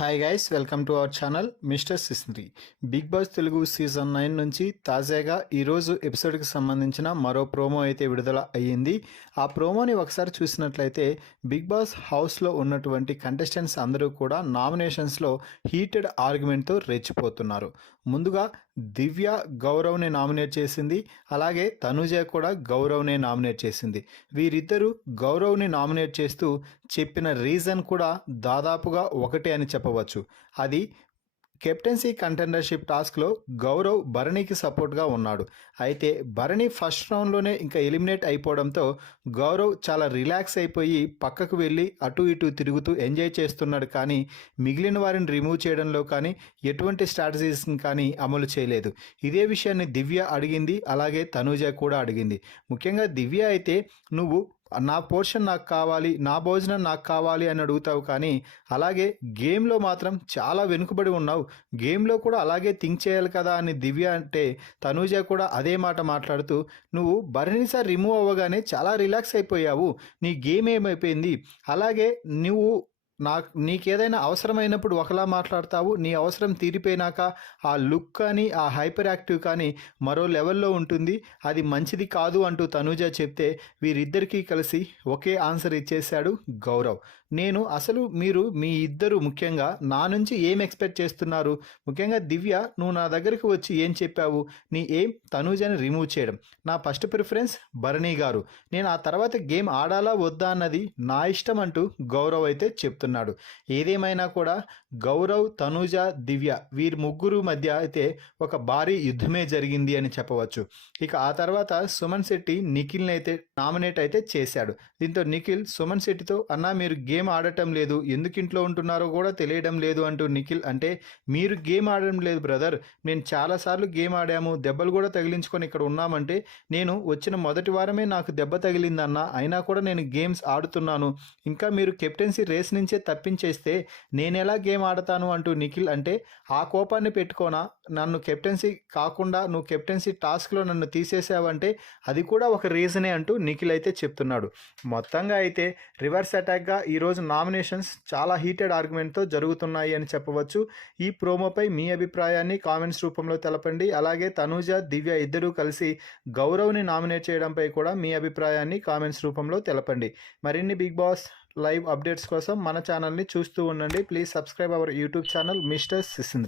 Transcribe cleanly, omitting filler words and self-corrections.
Hi guys, welcome to our channel mister సిస్నరీ. Bigg Boss Telugu season 9 నుంచి తాజాగా ఈరోజు ఎపిసోడ్కి సంబంధించిన మరో ప్రోమో అయితే విడుదల అయ్యింది. ఆ ప్రోమోని ఒకసారి చూసినట్లయితే బిగ్ బాస్ హౌస్లో ఉన్నటువంటి కంటెస్టెంట్స్ అందరూ కూడా నామినేషన్స్లో హీటెడ్ ఆర్గ్యుమెంట్తో రెచ్చిపోతున్నారు. ముందుగా దివ్య గౌరవ్ని నామినేట్ చేసింది, అలాగే తనుజ కూడా గౌరవ్నే నామినేట్ చేసింది. వీరిద్దరూ గౌరవ్ని నామినేట్ చేస్తూ చెప్పిన రీజన్ కూడా దాదాపుగా ఒకటే అని చెప్పవచ్చు. అది కెప్టెన్సీ కంటెండర్షిప్ టాస్క్లో గౌరవ్ భరణికి సపోర్ట్గా ఉన్నాడు. అయితే భరణి ఫస్ట్ రౌండ్లోనే ఇంకా ఎలిమినేట్ అయిపోవడంతో గౌరవ్ చాలా రిలాక్స్ అయిపోయి పక్కకు వెళ్ళి అటు ఇటు తిరుగుతూ ఎంజాయ్ చేస్తున్నాడు. కానీ మిగిలిన వారిని రిమూవ్ చేయడంలో కానీ ఎటువంటి స్ట్రాటజీస్ని కానీ అమలు చేయలేదు. ఇదే విషయాన్ని దివ్య అడిగింది, అలాగే తనూజ కూడా అడిగింది. ముఖ్యంగా దివ్య అయితే నువ్వు నా పోర్షన్ నాకు కావాలి, నా భోజనం నాకు కావాలి అని అడుగుతావు, కానీ అలాగే గేమ్లో మాత్రం చాలా వెనుకబడి ఉన్నావు, గేమ్లో కూడా అలాగే థింక్ చేయాలి కదా అని దివ్య అంటే తనూజ కూడా అదే మాట మాట్లాడుతూ నువ్వు భరణి సార్ రిమూవ్ అవ్వగానే చాలా రిలాక్స్ అయిపోయావు, నీ గేమ్ ఏమైపోయింది, అలాగే నువ్వు నీకేదైనా అవసరమైనప్పుడు ఒకలా మాట్లాడతావు, నీ అవసరం తీరిపోయినాక ఆ లుక్ కానీ ఆ హైపర్ యాక్టివ్ కానీ మరో లెవెల్లో ఉంటుంది, అది మంచిది కాదు అంటూ తనూజ చెప్తే వీరిద్దరికీ కలిసి ఒకే ఆన్సర్ ఇచ్చేశాడు గౌరవ్. మీరు మీ ఇద్దరు ముఖ్యంగా నా నుంచి ఏం ఎక్స్పెక్ట్ చేస్తున్నారు? ముఖ్యంగా దివ్య, నువ్వు నా దగ్గరికి వచ్చి ఏం చెప్పావు? నీ ఏం తనూజని రిమూవ్ చేయడం. నా ఫస్ట్ ప్రిఫరెన్స్ భరణి గారు, నేను ఆ తర్వాత గేమ్ ఆడాలా వద్దా అన్నది నా ఇష్టం అంటూ గౌరవ్ అయితే చెప్తున్నాడు. ఏదేమైనా కూడా గౌరవ్, తనూజ, దివ్య వీరి ముగ్గురు మధ్య అయితే ఒక భారీ యుద్ధమే జరిగింది అని చెప్పవచ్చు. ఇక ఆ తర్వాత సుమన్ శెట్టి నిఖిల్ని అయితే నామినేట్ అయితే చేశాడు. దీంతో నిఖిల్ సుమన్ శెట్టితో, అన్నా మీరు గేమ్ ఆడటం లేదు, ఎందుకు ఇంట్లో ఉంటున్నారో కూడా తెలియడం లేదు అంటూ నిఖిల్ అంటే, మీరు గేమ్ ఆడడం లేదు బ్రదర్, నేను చాలాసార్లు గేమ్ ఆడాము, దెబ్బలు కూడా తగిలించుకొని ఇక్కడ ఉన్నామంటే, నేను వచ్చిన మొదటి వారమే నాకు దెబ్బ తగిలిందన్నా, అయినా కూడా నేను గేమ్స్ ఆడుతున్నాను, ఇంకా మీరు కెప్టెన్సీ రేస్ నుంచే తప్పించేస్తే నేను ఎలా గేమ్ ఆడతాను అంటూ నిఖిల్ అంటే, ఆ కోపాన్ని పెట్టుకోనా, నన్ను కెప్టెన్సీ కాకుండా నువ్వు కెప్టెన్సీ టాస్క్లో నన్ను తీసేసావంటే అది కూడా ఒక రీజనే అంటూ నిఖిల్ అయితే చెప్తున్నాడు. మొత్తంగా అయితే రివర్స్ అటాక్గా ఈరోజు నామినేషన్స్ చాలా హీటెడ్ ఆర్గ్యుమెంట్తో జరుగుతున్నాయి అని చెప్పవచ్చు. ఈ ప్రోమోపై మీ అభిప్రాయాన్ని కామెంట్స్ రూపంలో తెలపండి. అలాగే తనూజ, దివ్య ఇద్దరూ కలిసి గౌరవ్ని నామినేట్ చేయడంపై కూడా మీ అభిప్రాయాన్ని కామెంట్స్ రూపంలో తెలపండి. మరిన్ని బిగ్ బాస్ లైవ్ అప్డేట్స్ కోసం మన ఛానల్ని చూస్తూ ఉండండి. Please subscribe our YouTube channel mister సిసింద్రి.